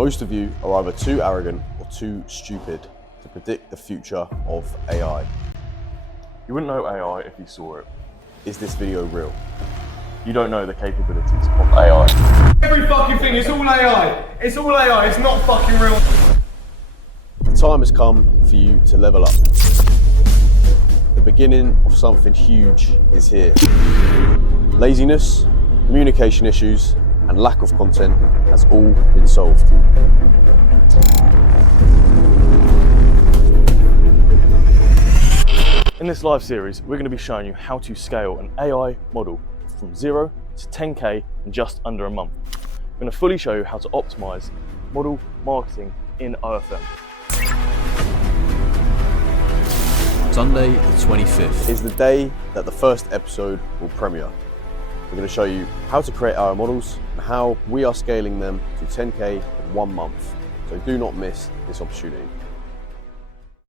Most of you are either too arrogant or too stupid to predict the future of AI. You wouldn't know AI if you saw it. Is this video real? You don't know the capabilities of AI. Every fucking thing, it's all AI. It's all AI, it's not fucking real. The time has come for you to level up. The beginning of something huge is here. Laziness, communication issues, and lack of content has all been solved. In this live series, we're going to be showing you how to scale an AI model from 0 to 10K in just under a month. We're going to fully show you how to optimize model marketing in OFM. Sunday the 25th Is the day that the first episode will premiere. We're going to show you how to create our models and how we are scaling them to 10K in 1 month. So do not miss this opportunity.